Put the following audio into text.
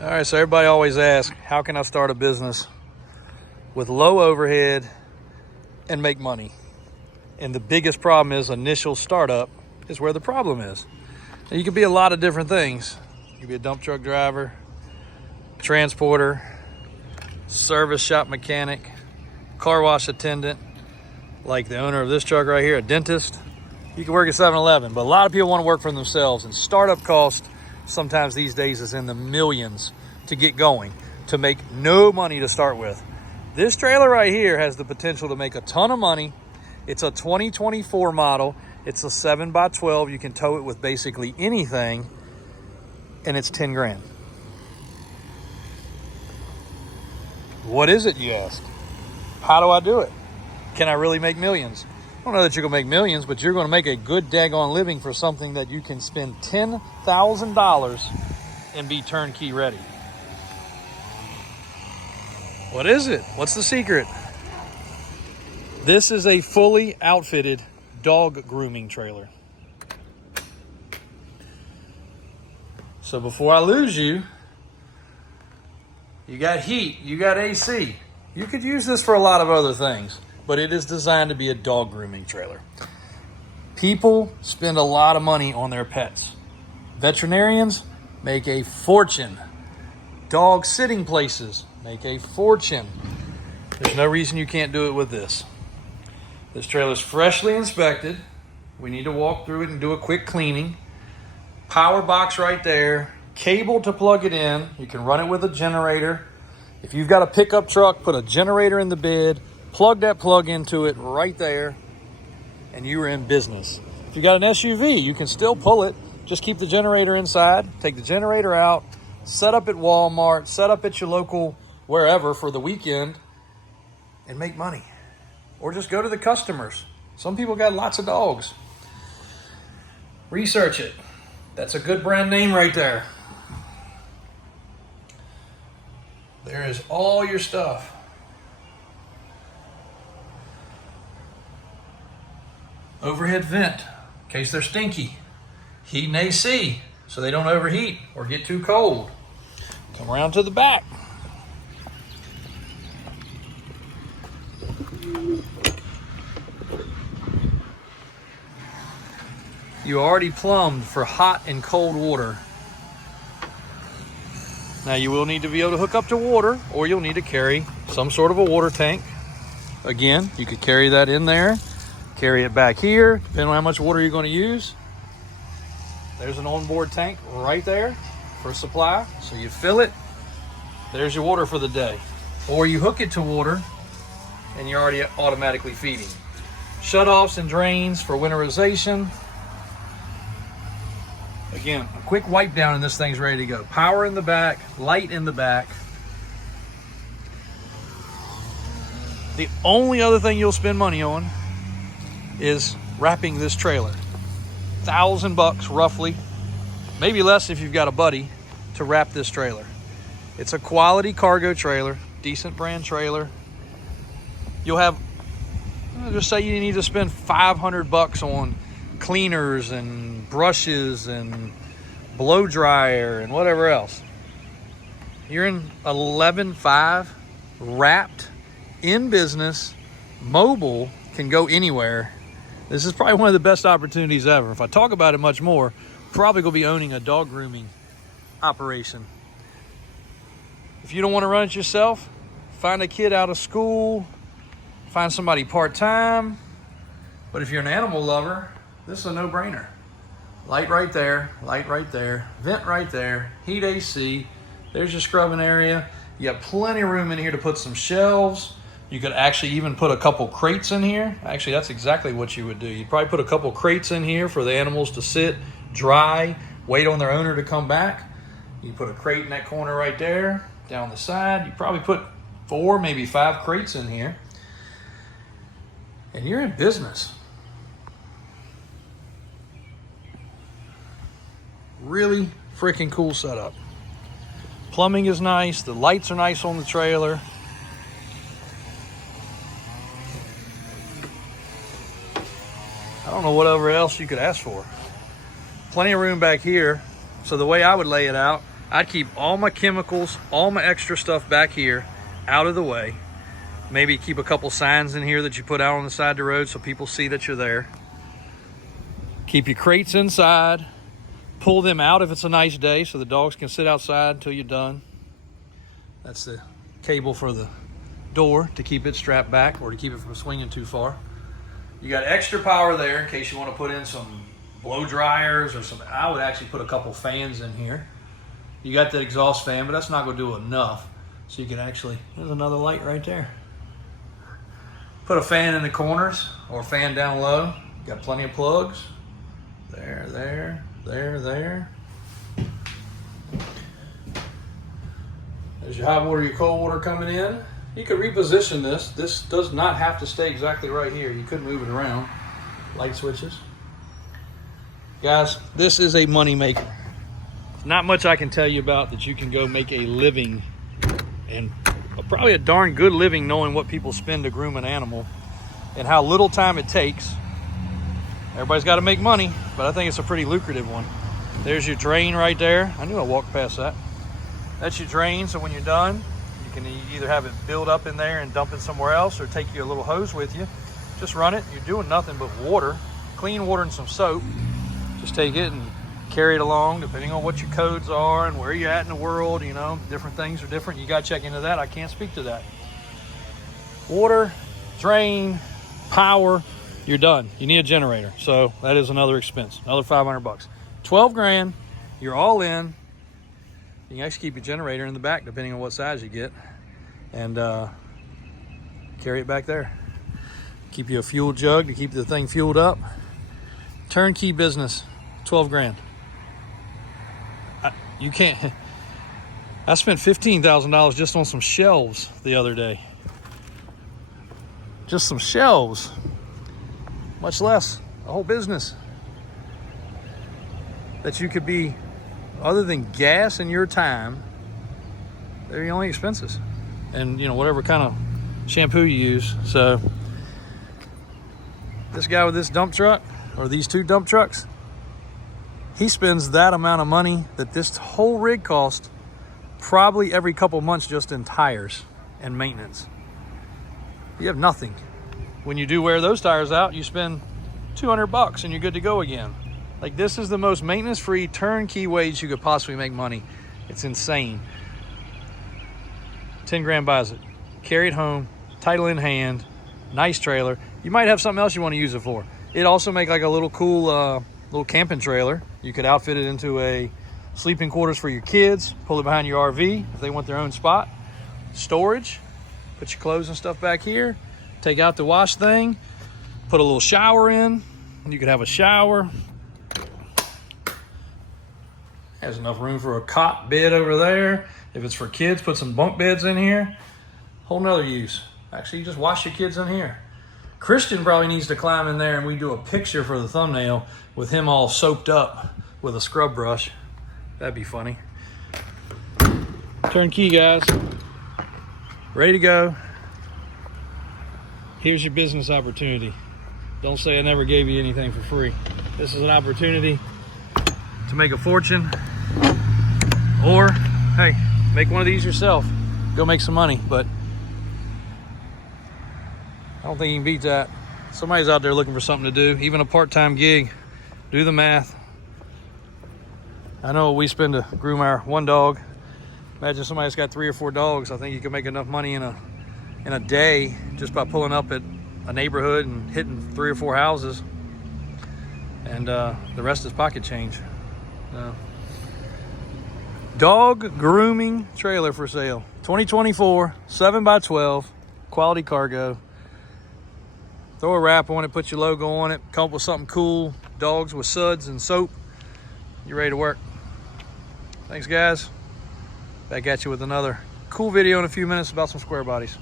All right, so everybody always asks, how can I start a business with low overhead and make money? And the biggest problem is initial startup is where the problem is. Now, you could be a lot of different things. You could be a dump truck driver, transporter, service shop mechanic, car wash attendant, like the owner of this truck right here, a dentist. You can work at 7-Eleven, but a lot of people want to work for themselves, and startup cost sometimes these days is in the millions to get going, to make no money to start with. This trailer right here has the potential to make a ton of money. It's a 2024 model. It's a 7x12. You can tow it with basically anything, and it's 10 grand. What is it, you ask? How do I do it? Can I really make millions? I don't know that you're gonna make millions, but you're gonna make a good daggone living for something that you can spend $10,000 and be turnkey ready. What is it? What's the secret? This is a fully outfitted dog grooming trailer. So before I lose you, you got heat, you got AC. You could use this for a lot of other things, but it is designed to be a dog grooming trailer. People spend a lot of money on their pets. Veterinarians make a fortune. Dog sitting places make a fortune. There's no reason you can't do it with this. This trailer is freshly inspected. We need to walk through it and do a quick cleaning. Power box right there. Cable to plug it in. You can run it with a generator. If you've got a pickup truck, put a generator in the bed, plug that plug into it right there, and you are in business. If you got an SUV, you can still pull it. Just keep the generator inside, take the generator out, set up at Walmart, set up at your local wherever for the weekend, and make money. Or just go to the customers. Some people got lots of dogs. Research it. That's a good brand name right there. There is all your stuff. Overhead vent, in case they're stinky. Heat and AC, so they don't overheat or get too cold. Come around to the back. You already plumbed for hot and cold water. Now you will need to be able to hook up to water, or you'll need to carry some sort of a water tank. Again, you could carry that in there, carry it back here, depending on how much water you're going to use. There's an onboard tank right there for supply. So you fill it, there's your water for the day. Or you hook it to water and you're already automatically feeding. Shutoffs and drains for winterization. Again, a quick wipe down and this thing's ready to go. Power in the back, light in the back. The only other thing you'll spend money on is wrapping this trailer. $1,000 roughly, maybe less if you've got a buddy, to wrap this trailer. It's a quality cargo trailer, decent brand trailer. You'll have, just say you need to spend $500 on cleaners and brushes and blow dryer and whatever else. You're in 11.5, wrapped, in business, mobile, can go anywhere. This is probably one of the best opportunities ever. If I talk about it much more, probably gonna be owning a dog grooming operation. If you don't want to run it yourself, find a kid out of school, find somebody part-time. But if you're an animal lover, this is a no-brainer. Light right there, vent right there, heat AC. There's your scrubbing area. You got plenty of room in here to put some shelves. You could actually even put a couple crates in here. Actually, that's exactly what you would do. You'd probably put a couple crates in here for the animals to sit, dry, wait on their owner to come back. You put a crate in that corner right there, down the side. You probably put 4, maybe 5 crates in here. And you're in business. Really freaking cool setup. Plumbing is nice. The lights are nice on the trailer. I don't know whatever else you could ask for. Plenty of room back here. So the way I would lay it out, I'd keep all my chemicals, all my extra stuff back here out of the way. Maybe keep a couple signs in here that you put out on the side of the road so people see that you're there. Keep your crates inside. Pull them out if it's a nice day so the dogs can sit outside until you're done. That's the cable for the door to keep it strapped back or to keep it from swinging too far. You got extra power there in case you want to put in some blow dryers or some. I would actually put a couple fans in here. You got that exhaust fan, but that's not going to do enough. So you can actually, there's another light right there. Put a fan in the corners or a fan down low. Got plenty of plugs. There, there, there, there. There's your hot water, your cold water coming in. You could reposition this. This does not have to stay exactly right here. You could move it around. Light switches. Guys, this is a money maker. Not much I can tell you about that you can go make a living, and probably a darn good living, knowing what people spend to groom an animal and how little time it takes. Everybody's got to make money, but I think it's a pretty lucrative one. There's your drain right there. I knew I walked past that. That's your drain, so when you're done, you can either have it build up in there and dump it somewhere else, or take your little hose with you. Just run it. You're doing nothing but water, clean water and some soap. Just take it and carry it along, depending on what your codes are and where you're at in the world. You know, different things are different. You got to check into that. I can't speak to that. Water, drain, power, you're done. You need a generator, so that is another expense, another 500 bucks. 12 grand, you're all in. You can actually keep your generator in the back depending on what size you get, and carry it back there. Keep you a fuel jug to keep the thing fueled up. Turnkey business, 12 grand. You can't. I spent $15,000 just on some shelves the other day. Just some shelves. Much less a whole business that you could be, other than gas and your time, they're the only expenses, and you know, whatever kind of shampoo you use. So this guy with this dump truck, or these two dump trucks, he spends that amount of money that this whole rig cost probably every couple months just in tires and maintenance. You have nothing. When you do wear those tires out, you spend 200 bucks and you're good to go again. Like, this is the most maintenance-free turnkey wage you could possibly make money. It's insane. 10 grand buys it. Carry it home, title in hand, nice trailer. You might have something else you want to use it for. It also make like a little cool little camping trailer. You could outfit it into a sleeping quarters for your kids, pull it behind your RV if they want their own spot. Storage, put your clothes and stuff back here. Take out the wash thing, put a little shower in, and you could have a shower. Has enough room for a cot bed over there. If it's for kids, put some bunk beds in here. Whole nother use. Actually, you just wash your kids in here. Christian probably needs to climb in there and we do a picture for the thumbnail with him all soaped up with a scrub brush. That'd be funny. Turnkey, guys. Ready to go. Here's your business opportunity. Don't say I never gave you anything for free. This is an opportunity to make a fortune, or hey, make one of these yourself. Go make some money, but I don't think you can beat that. Somebody's out there looking for something to do, even a part-time gig. Do the math. I know what we spend to groom our one dog. Imagine somebody's got 3 or 4 dogs. I think you can make enough money in a day just by pulling up at a neighborhood and hitting 3 or 4 houses, and the rest is pocket change. Dog grooming trailer for sale. 2024, 7x12, quality cargo. Throw a wrap on it, put your logo on it, come up with something cool. Dogs with suds and soap. You're ready to work. Thanks, guys. Back at you with another cool video in a few minutes about some square bodies.